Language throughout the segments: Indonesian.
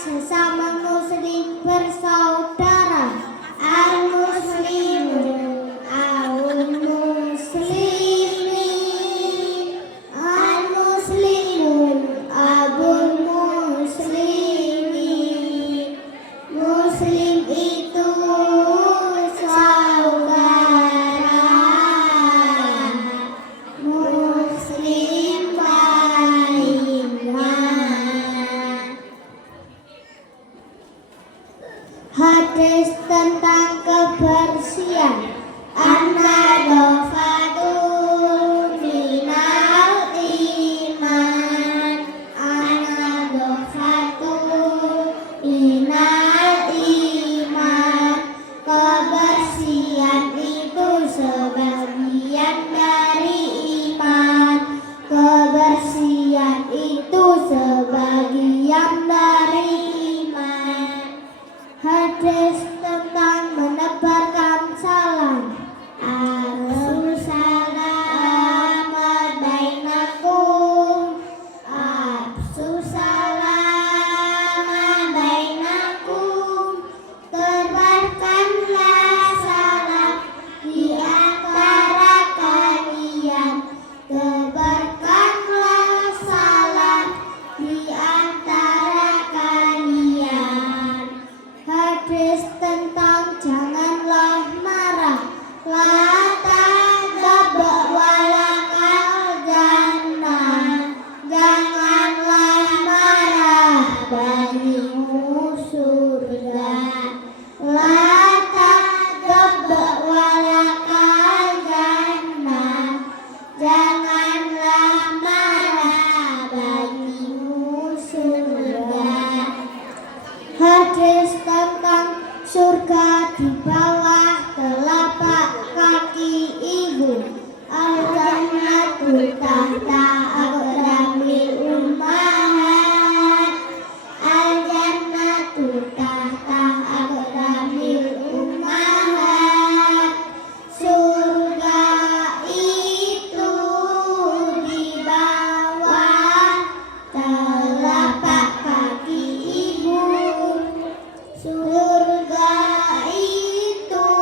sesama muslim bersaudara. Al-muslimun awul muslimin, al-muslimun abul muslimin. Muslim itu saudara, muslim bainan. Hadis tentang kebersihan. An-nadhafatu minal iman, an-nadhafatu minal iman. Kebersihan itu sebagian dari iman. Kebersihan itu sebagian dari iman. Hadis tentang menebarkan salam. Afshu salamat bainakum, afshu salamat bainakum. Tebarkanlah salam di antara kalian. Tebarkanlah salam di antara kalian. Hadis tentang janganlah marah. La taghdab walakal jannah. Janganlah marah bagimu surga. La taghdab walakal jannah. Janganlah marah bagimu surga. Hadis tentang surga di bawah telapak kaki ibu. Al-jannatu tahta aqdamil ummahat. Al-jannatu tahta aqdamil ummahat. Surga itu di bawah telapak kaki ibu. Surga itu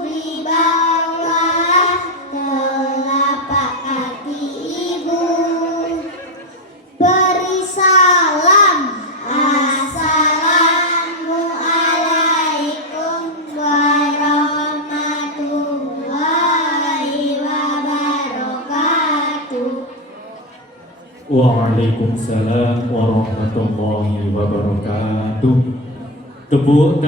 di bawah telapak kaki ibu. Beri salam. Assalamualaikum warahmatullahi wabarakatuh. Waalaikumsalam warahmatullahi wabarakatuh. Tepuk